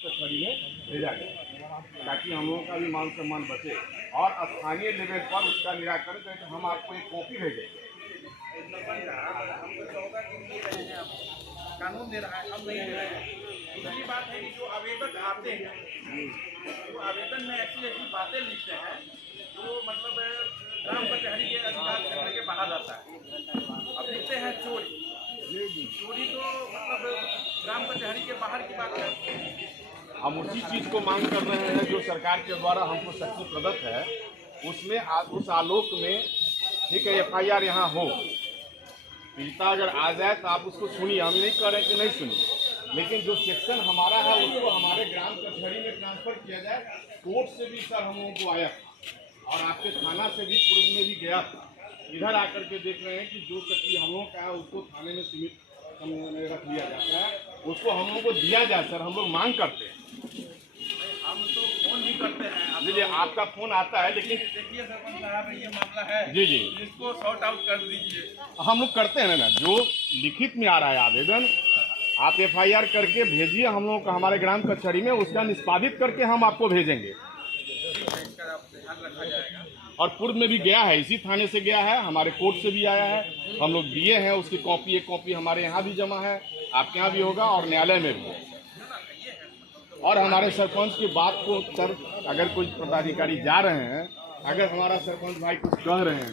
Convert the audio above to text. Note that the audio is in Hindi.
कचहरी में भेजा गया ताकि हम लोगों का भी मान सम्मान बचे और स्थानीय लेवल पर उसका निराकरण करें। तो हम आपको एक कॉपी भेजेंगे। कानून दे रहा है, हम नहीं दे रहे हैं। दूसरी बात है कि जो आवेदक आते हैं, जो आवेदन में ऐसी ऐसी बातें लिखते हैं जो मतलब ग्राम कचहरी के अधिकार क्षेत्र के बाहर आता है। अब लिखते हैं चोरी, चोरी तो मतलब ग्राम कचहरी के बाहर की बात है। हम उसी चीज को मांग कर रहे हैं जो सरकार के द्वारा हमको शक्ति प्रदत्त है, उसमें उस आलोक में ठीक है FIR यहाँ हो, पीड़िता अगर आ जाए तो आप उसको सुनिए। हम नहीं कह रहे कि नहीं सुनिए, लेकिन जो सेक्शन हमारा है उसको हमारे ग्राम कचहरी में ट्रांसफर किया जाए। कोर्ट से भी सर हम लोगों को आया था और आपके थाना से भी पूर्व में भी गया था। इधर आकर के देख रहे हैं कि जो शक्ति हम लोगों का है उसको थाने में सीमित में रख लिया जाता है, उसको हम लोगों को दिया जाए। सर हम लोग मांग करते हैं। हम तो फोन भी करते हैं। जी जी, आपका फोन आता है, लेकिन देखिए सरपंच साहब ये मामला है, जी जी इसको सॉर्ट आउट कर दीजिए। हम लोग करते हैं ना। जो लिखित में आ रहा है आवेदन, आप FIR करके भेजिए हम लोग को हमारे ग्राम कचहरी में, उसका निष्पादित करके हम आपको भेजेंगे। इसका ध्यान रखा जाएगा। और पूर्व में भी गया है, इसी थाने से गया है, हमारे कोर्ट से भी आया है, हम लोग दिए हैं। उसकी कॉपी, एक कॉपी हमारे यहाँ भी जमा है, आपके यहाँ भी होगा और न्यायालय में भी। और हमारे सरपंच की बात को सर, अगर कोई पदाधिकारी जा रहे हैं, अगर हमारा सरपंच भाई कुछ कह रहे हैं